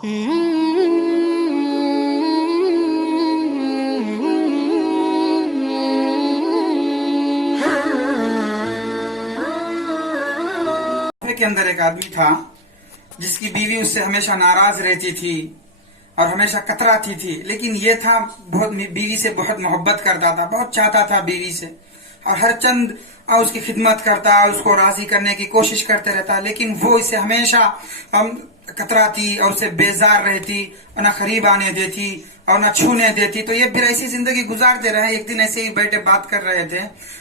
के अंदर एक आदमी था जिसकी बीवी उससे हमेशा नाराज रहती थी और हमेशा कतराती थी, लेकिन ये था बहुत बीवी से बहुत मोहब्बत करता था, बहुत चाहता था बीवी से और हर चंद उसकी खिदमत करता, उसको राजी करने की कोशिश करते रहता, लेकिन वो इसे हमेशा कतराती और उसे बेजार रहती और न करीब आने देती और न छूने देती। तो ये फिर ऐसी जिंदगी गुजारते रहे। एक दिन ऐसे ही बैठे बात कर रहे थे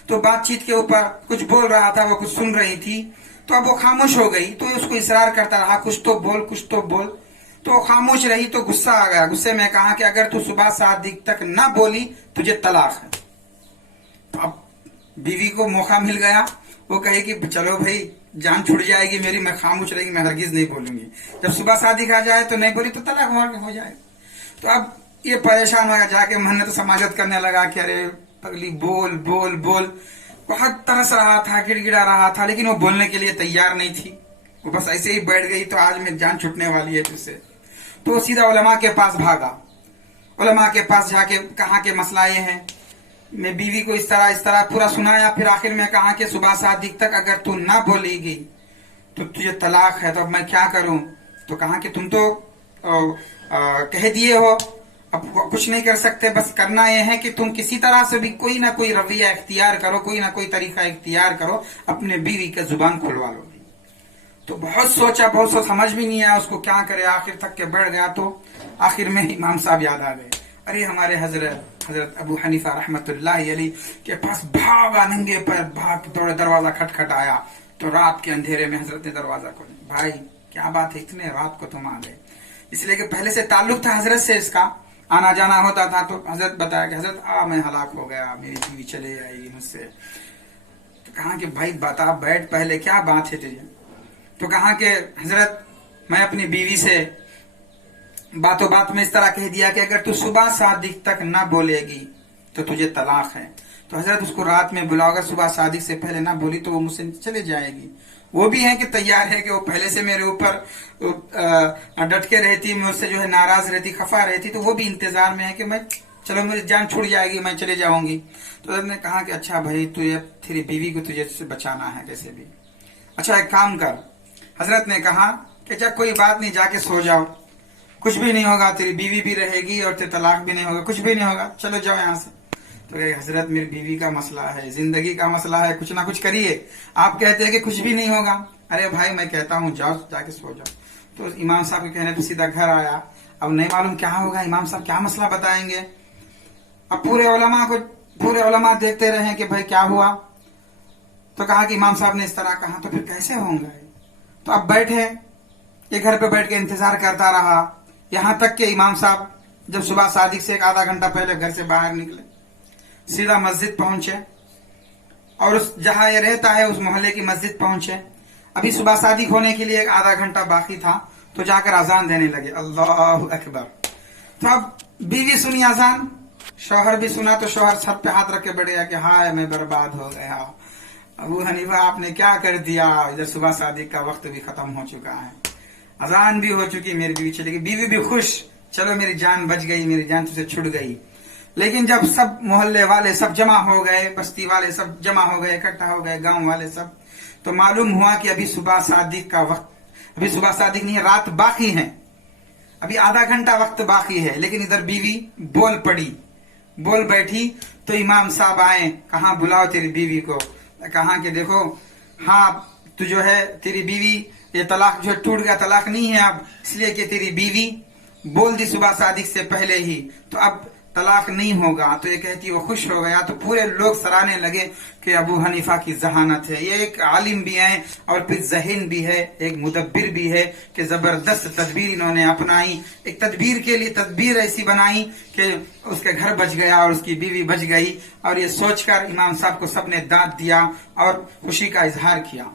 तो बातचीत के ऊपर कुछ बोल रहा था, वो कुछ सुन रही थी, तो अब वो खामोश हो गई। तो उसको इसरार करता रहा, कुछ तो बोल कुछ तो बोल। तो वो खामोश रही तो गुस्सा आ गया। गुस्से में कहा कि अगर तू सुबह 7 दिन तक ना बोली तुझे तलाक है। तो अब बीवी को मौका मिल गया, वो कहे कि चलो भाई जान छुट जाएगी मेरी, मैं खामोश रहेगी, मैं हरगिज नहीं बोलूंगी। जब सुबह शादी आ जाए तो नहीं बोली तो तलाक हो जाए। तो अब ये परेशान हो गया, जाके मन ने तो समाजत करने लगा कि अरे पगली बोल बोल बोल। बहुत तरस रहा था, गिड़गिड़ा रहा था, लेकिन वो बोलने के लिए तैयार नहीं थी। वो बस ऐसे ही बैठ गई। तो आज में जान छुटने वाली है तुझसे। तो वो सीधा उलमा के पास भागा। उलमा के पास जाके कहा कि मसला ये है, मैं बीवी को इस तरह पूरा सुनाया। फिर आखिर में कहा कि सुबह 7 दिन तक अगर तू ना बोलेगी तो तुझे तलाक है। तो अब मैं क्या करूं? तो कहा कि तुम तो कह दिए हो, अब कुछ नहीं कर सकते। बस करना यह है कि तुम किसी तरह से भी कोई ना कोई रवैया इख्तियार करो, कोई ना कोई तरीका इख्तियार करो, अपने बीवी का जुबान खुलवा लो। तो बहुत सोचा, बहुत समझ भी नहीं आया उसको क्या करे। आखिर तक के बढ़ गया तो आखिर में इमाम साहब याद आ गए। अरे हमारे हजरत अबू हनीफा रहमतुल्लाह अलैह के पास भागा, नंगे पर भाग दौड़े, दरवाजा खटखटाया। तो रात के अंधेरे में हजरत ने दरवाजा खोला। भाई क्या बात है, इतने रात को तुम आ गए? इसलिए कि पहले से ताल्लुक था हजरत से, इसका आना जाना होता था। तो हजरत बताया कि हजरत मैं हलाक हो गया, मेरी बीवी चले जाएगी मुझसे। तो कहा कि भाई बता, बैठ पहले, क्या बात है तुझे? तो कहा कि हजरत मैं अपनी बीवी से बातों बात में इस तरह कह दिया कि अगर तू सुबह 7 दिन तक ना बोलेगी तो तुझे तलाक है। तो हजरत उसको रात में बुलाओगे, सुबह 7 दिन से पहले ना बोली तो वो मुझसे चले जाएगी। वो भी है कि तैयार है कि वो पहले से मेरे ऊपर डट के रहती, मुझसे जो है नाराज रहती, खफा रहती, तो वो भी इंतजार में है कि मैं चलो मेरी जान छूट जाएगी, मैं चले जाऊंगी। तो हजरत ने कहा कि अच्छा भाई तुझे तेरी बीवी को तुझे से बचाना है कैसे भी। अच्छा एक काम कर। हजरत ने कहा कि अच्छा कोई बात नहीं, जाके सो जाओ, कुछ भी नहीं होगा, तेरी बीवी भी रहेगी और तेरे तलाक भी नहीं होगा, कुछ भी नहीं होगा, चलो जाओ यहाँ से। तो हजरत मेरी बीवी का मसला है, जिंदगी का मसला है, कुछ ना कुछ करिए। आप कहते हैं कि कुछ भी नहीं होगा। अरे भाई मैं कहता हूँ जाओ, जाके सो जाओ। तो इमाम साहब के कहने तो सीधा घर आया। अब नहीं मालूम क्या होगा, इमाम साहब क्या मसला बताएंगे। अब पूरे उलमा देखते रहे कि भाई क्या हुआ। तो कहा कि इमाम साहब ने इस तरह कहा, तो फिर कैसे होंगे। तो अब बैठे, ये घर पे बैठ के इंतजार करता रहा, यहां तक कि इमाम साहब जब सुबह शादी से एक आधा घंटा पहले घर से बाहर निकले, सीधा मस्जिद पहुंचे और उस जहां ये रहता है उस मोहल्ले की मस्जिद पहुंचे। अभी सुबह शादी होने के लिए एक आधा घंटा बाकी था। तो जाकर अजान देने लगे, अल्लाह अकबर। तो अब बीवी सुनी अजान, शौहर भी सुना। तो शौहर सर पे हाथ रख के बैठ गया कि हाय मैं बर्बाद हो गया, अबू हनीफा आपने क्या कर दिया। इधर सुबह शादी का वक्त भी खत्म हो चुका है, अजान भी हो चुकी, मेरी बीवी चली गई। बीवी भी खुश, चलो मेरी जान बच गई, मेरी जान तुझसे छुट गई। लेकिन जब सब मोहल्ले वाले सब जमा हो गए, बस्ती वाले सब जमा हो गए, इकट्ठा हो गए, गांव वाले सब, तो मालूम हुआ कि अभी सुबह शादी का वक्त, अभी सुबह शादी नहीं है, रात बाकी है, अभी आधा घंटा वक्त बाकी है। लेकिन इधर बीवी बोल पड़ी, बोल बैठी। तो इमाम साहब आए, कहा बुलाओ तेरी बीवी को। कहा कि देखो हाँ तू जो है, तेरी बीवी ये तलाक जो टूट गया, तलाक नहीं है अब, इसलिए कि तेरी बीवी बोल दी सुबह शादी से पहले ही, तो अब तलाक नहीं होगा। तो ये कहती वो खुश हो गया। तो पूरे लोग सराहने लगे कि अबू हनीफा की जहानत है, ये एक आलिम भी है और फिर जहीन भी है, एक मुदब्बिर भी है कि जबरदस्त तदबीर इन्होंने अपनाई। एक तदबीर के लिए तदबीर ऐसी बनाई कि उसके घर बच गया और उसकी बीवी बच गई। और ये सोचकर इमाम साहब को सबने दाद दिया और खुशी का इजहार किया।